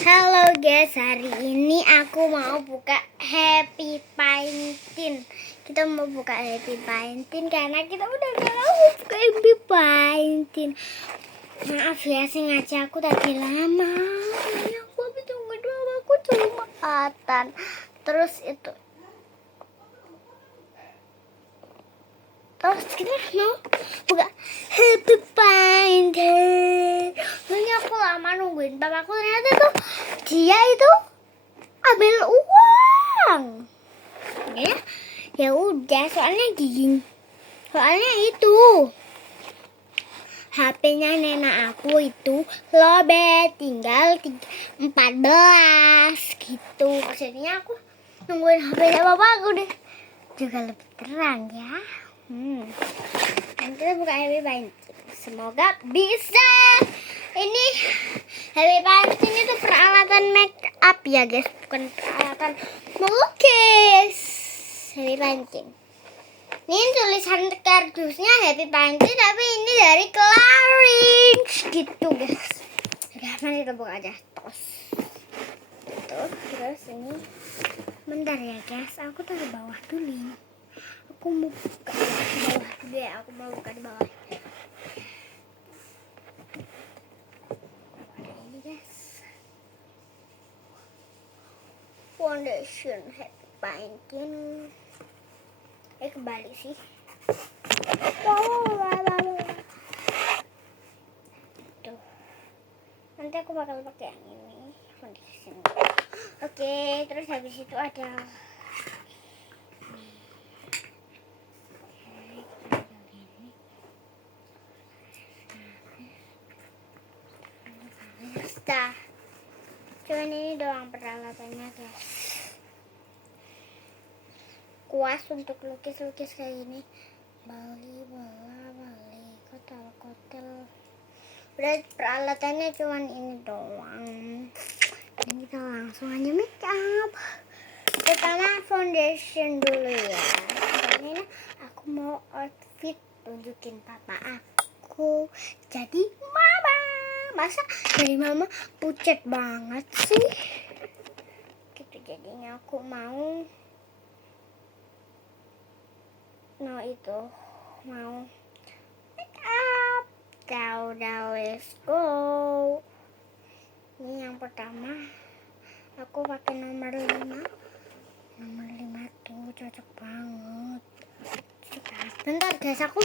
Halo guys, hari ini aku mau buka Happy Painting. Kita mau buka Happy Painting karena kita udah gak lama buka Happy Painting. Maaf ya, sengaja aku tadi lama. Karena aku habis tunggu dulu, aku cuma atan. Terus kita mau buka Happy Painting. Soalnya aku lama nungguin papaku, ternyata tuh dia itu ambil uang. Ya udah, soalnya itu HP-nya nenek aku itu lobet, tinggal 14 gitu. Jadinya aku nungguin HP-nya papaku deh, juga lebih terang ya. Nanti kita buka Happy Painting. Semoga bisa. Ini Happy Painting itu peralatan make up ya guys, bukan peralatan melukis. Happy Painting. Ini tulisan kardusnya Happy Painting, tapi ini dari Clarins gitu guys. Udah, mari kita buka aja. Terus ini bentar ya guys, aku dari bawah dulu. Aku mau buka di bawah dulu ya, aku mau buka di bawah. Ini guys, foundation Happy Painting. Kembali sih. Tuh. Nanti aku bakal pakai yang ini, foundation. Oke, terus habis itu ada cuman ini doang peralatannya guys. Kuas untuk lukis-lukis kayak gini. Bali, kotel. Udah, peralatannya cuman ini doang. Dan kita langsung aja make up. Pertama foundation dulu ya. Ini aku mau outfit tunjukin papa aku. Jadi mama. Masa dari mama pucat banget sih gitu, jadinya aku mau make up. Udah let's go. Ini yang pertama aku pakai nomor 5 tuh cocok banget. Bentar guys, aku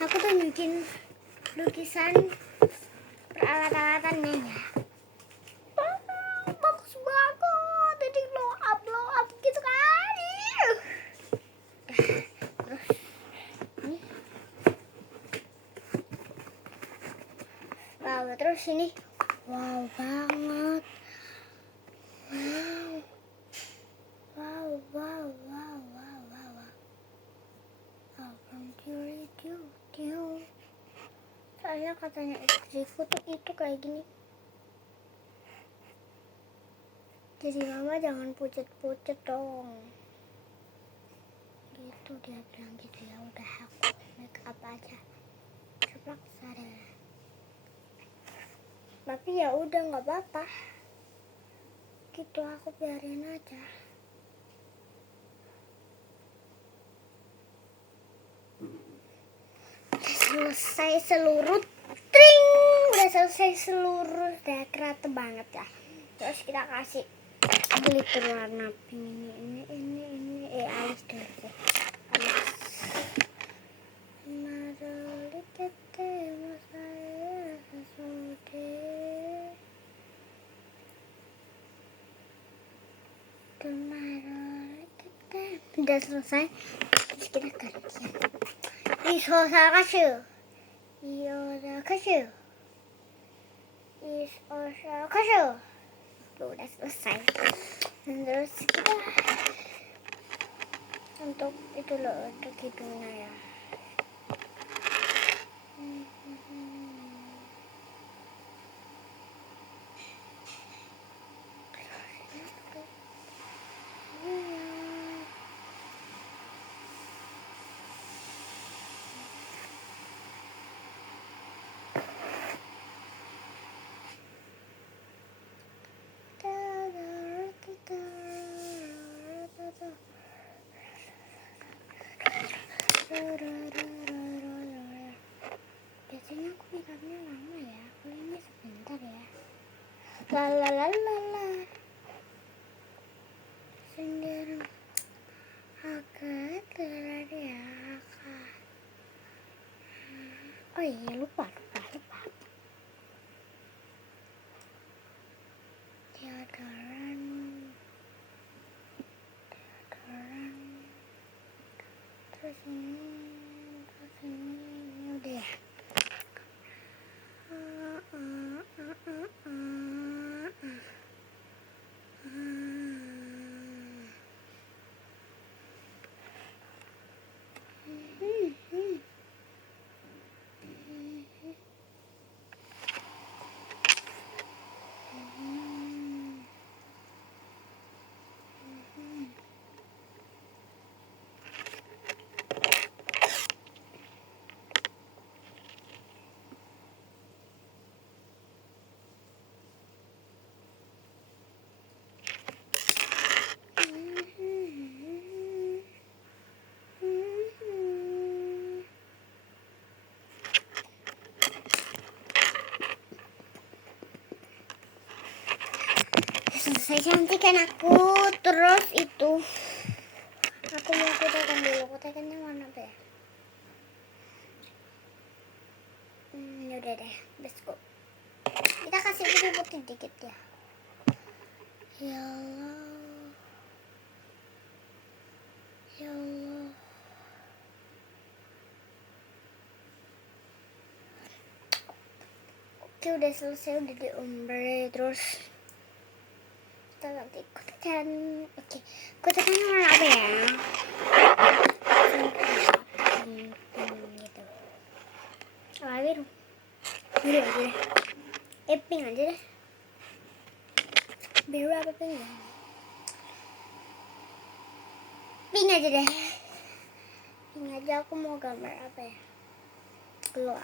tunjukin lukisan peralatan-alatannya ya. Bagus banget, jadi blow up gitu kan. Terus ini, terus ini wow banget. Soalnya katanya istriku tuh itu kayak gini. Jadi mama jangan pucet-pucet dong. Gitu dia bilang gitu. Ya udah, aku make up aja. Ceplak sadar. Tapi ya udah nggak apa-apa. Gitu aku biarin aja. Selesai seluruh udah kreatif banget ya. Terus kita kasih glitter warna pink ini alis dulu deh. Udah selesai, terus kita gantian. Isosakasu. Udah selesai. Terus kita untuk itu loh, untuk hidungnya ya. Biasanya aku makeupnya lama ya, kalau ini sebentar ya. Lalalala sendiri agak terlalu ya. Oh iya, lupa. Deodoran terus ini udah ya. Selesai cantikan aku, terus itu aku mau kotekan dulu. Kotekannya mana ya? Yaudah deh, let's go. Kita kasih putih-putih dikit ya. Ya Allah, ya Allah. Oke, udah selesai, udah diombre. Terus kita ganti kotekan. Oke, kotekannya warna apa ya? Gitu. Warna biru. Biru aja deh. Pink aja deh. Biru apa pink ya? Pink aja deh. Pink aja. Aku mau gambar apa ya? Glow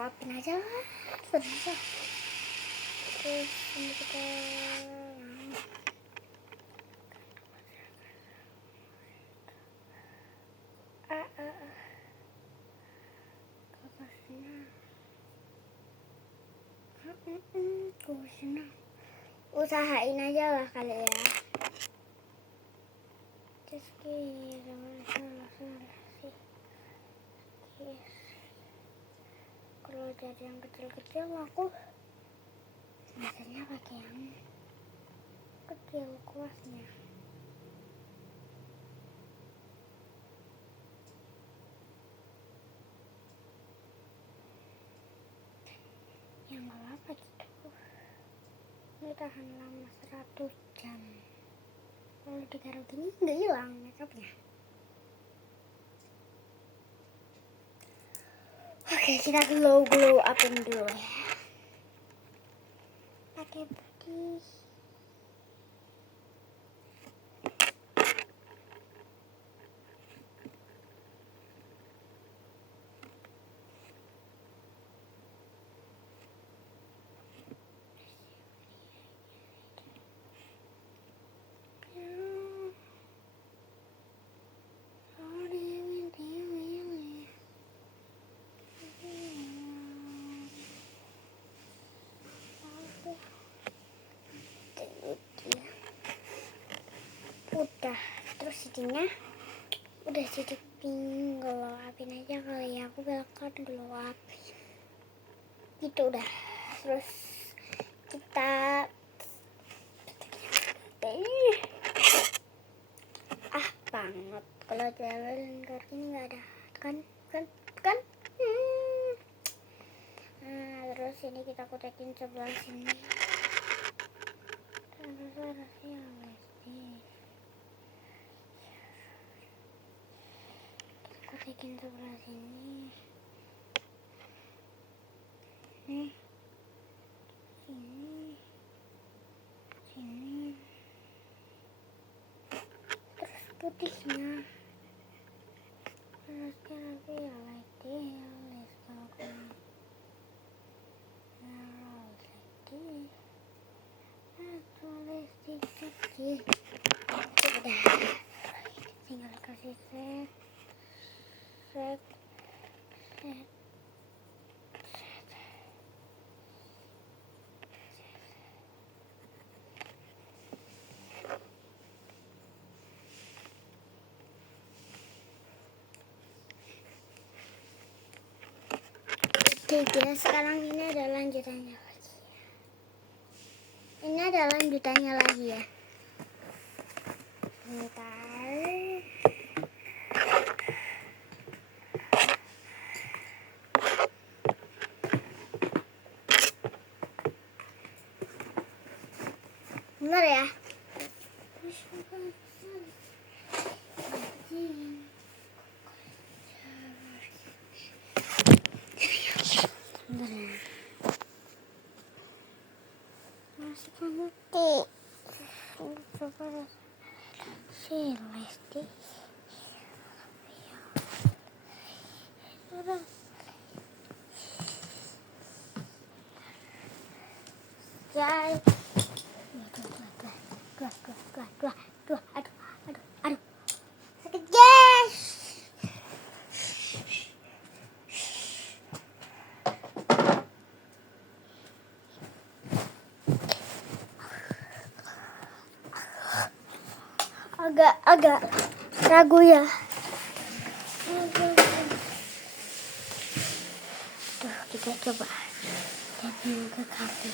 upin aja lah. Susah. Terus ini kita kusna. Usahain aja lah kali ya. Terus salah sih. Kalau jadi yang kecil-kecil aku biasanya pakai yang kecil kuasnya. Ya nggak apa gitu. Ini tahan lama 100 jam. Kalau ditaruh gini nggak hilang makeupnya. Oke, kita glow upin dulu ya. Pakai putih. Udah, terus jadinya udah jadi pink. Glow upin aja kali ya, aku belakang glow up gitu udah. Terus kita banget kalau jalan kaki ini nggak ada kan. Nah, terus ini kita kotekin sebelah sini. Kotekin sebelah sini. Nih, sini. Terus putihnya. Terusnya lagi ya like this. Udah, tinggal kasih set. Set. Jadi sekarang ini ada lanjutannya lagi. Ini ada lanjutannya lagi ya. Bentar. Benar ya. Masih nanti coba si Lesti Jai aduh sakit guys. Agak ragu ya. Tuh kita coba lihat yang ke kafe.